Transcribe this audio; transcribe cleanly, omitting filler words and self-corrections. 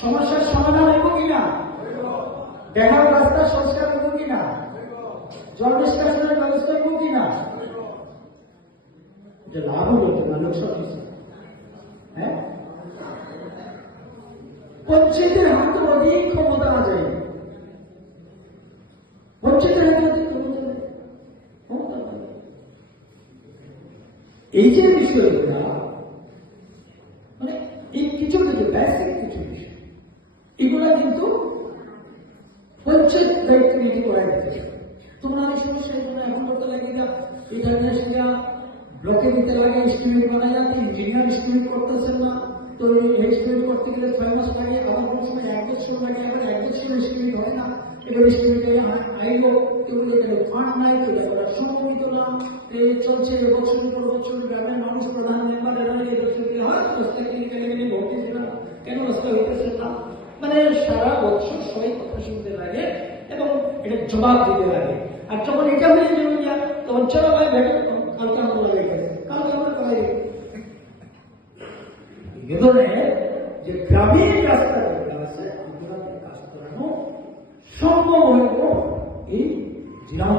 সমস্যার সমাধান হইব কিনা, দেখার রাস্তা সংস্কার হইব কিনা, জল নিষ্কাশনের ব্যবস্থা হইব কিনা, যে লাভ বলতে না লোকসভা। হ্যাঁ, পঞ্চায়েতের হাতে অধিক ক্ষমতা না যায়, পঞ্চায়েতের হাতে অধিক ক্ষমতা। এই যে বিষয়গুলা মানে এই কিছু কিছু বেসিক কিছু বিষয়, এগুলা কিন্তু পঞ্চায়েত দায়িত্ব নিতে করা যাচ্ছে। তোমরা এই সমস্যা এখন করতে লাগে না, এখানে সেটা ব্লকে দিতে লাগে, এস্টিমেট বানায় যাতে ইঞ্জিনিয়ার এস্টিমেট করতেছেন না, তো এই এস্টিমেট করতে গেলে 6 মাস লাগে, আবার কোনো সময় 1 বছর লাগে, আবার 1 বছর এস্টিমেট হয় না। এবার এস্টিমেটে আইলো কেউ ফান্ড নাই, কেউ সমন্বিত না, চলছে বছরের পর বছর। গ্রামের মানুষ, প্রধান মেম্বার এরা হয় রাস্তা কিনে ভোট দিচ্ছে না, কেন রাস্তা হইতেছে না, মানে সারা বছর সবাই কথা শুনতে লাগে এবং এটা জবাব দিতে লাগে। আর যখন এটা হয়ে যাবে না, তখন চলো ভাই ভেবে কালকে আমরা লাগে গেছে, কালকে আমরা করাই এই ধরনের যে গ্রামীণ রাস্তা যেগুলো আছে এগুলোতে কাজ করানো সম্ভব হইব এই জিরাম